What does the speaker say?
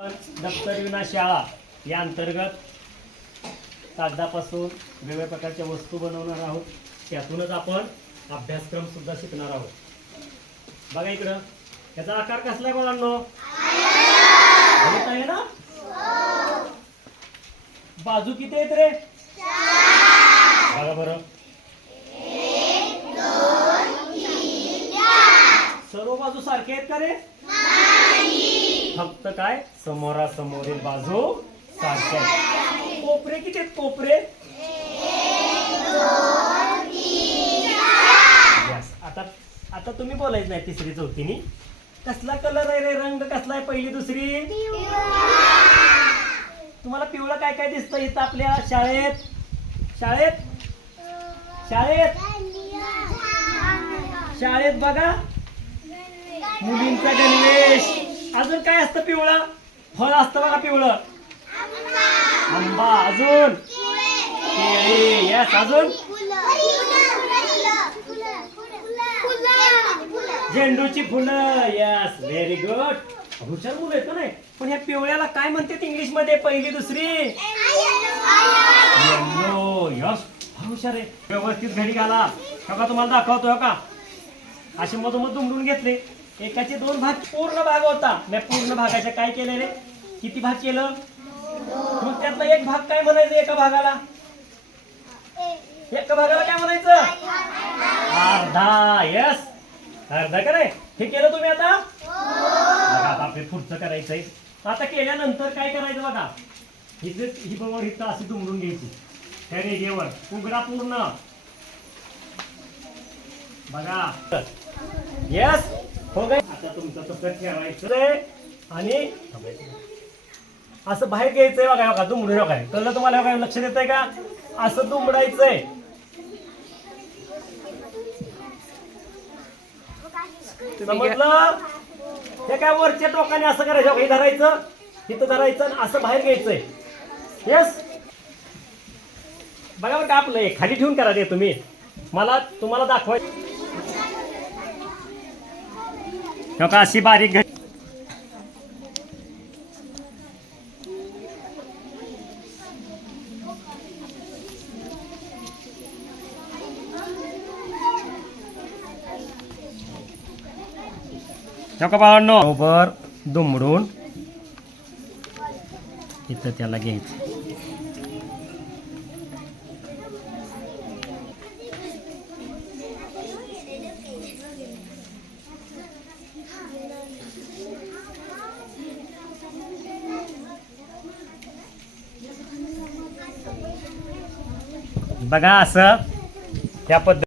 दप्तर विना शाळा या अंतर्गत कागदापासून वेगवेगळ्या प्रकारच्या वस्तू बनवणार आहोत. त्यातूनच आपण अभ्यासक्रम सुद्धा शिकणार आहोत. बघा इकडं. याचा आकार कसला आहे मुलांनो आहे ना? बाजू किती आहेत रे? बघा बरं. सर्व बाजू सारखे आहेत का रे? फक्त काय? समोरासमोरील बाजू सारख्या कोपरे किती आहेत? कोपरे? आता आता तुम्ही बोलायचं नाही तिसरी चौथीनी. कसला कलर आहे रे रंग? कसला आहे पहिली दुसरी? तुम्हाला पिवळं काय काय दिसतं इथं आपल्या शाळेत? शाळेत? शाळेत? शाळेत बघा. मुलींचा गणवेश. अजून काय असतं पिवळं? फळ असतं बघा पिवळं. आंबा. अजून? केळी. यस अजून? झेंडूची फुलं. यस व्हेरी गुड हुशार मुलं येतो नाही? पण ह्या पिवळ्याला काय म्हणतात इंग्लिशमध्ये पहिली दुसरी? यस हुशार आहे. व्यवस्थित घडी घाला. का तुम्हाला दाखवतोय हो का? असे मधोमध दुमडून घेतले. एकाचे दोन भाग पूर्ण भाग होता. मी पूर्ण भागाचे काय केले रे? किती भाग केलं? मग त्यातला एक भाग काय म्हणायचं एका भागाला? एका भागाला काय म्हणायचं? अर्धा. यस अर्धा का नाही? हे केलं तुम्ही आता? बघा आपले पुढचं करायचंय. आता केल्यानंतर काय करायचं बघा? हि ही बरोबर हिथं अशी दुमडून घ्यायची. त्या रेडिओवर उघडा पूर्ण. बघा. यस हो काय? आता तुमचं तसं ठेवायचं आणि असं बाहेर घ्यायचंय बघा बघा दुमडू काय कळलं तुम्हाला काय लक्ष देत आहे का? असं दुमडायचंय. समजलं? हे काय वरच्या टोकाने असं करायचं? हे धरायचं इथं धरायचं आणि असं बाहेर घ्यायचंय. येस बघा बरं का आपलं खाली ठेवून करा ते तुम्ही. मला तुम्हाला दाखवायचं हो का अशी बारीक घडी का बाळांनो बरोबर दुमडून। इथं त्याला घ्यायचं बघा असं त्या पद्धती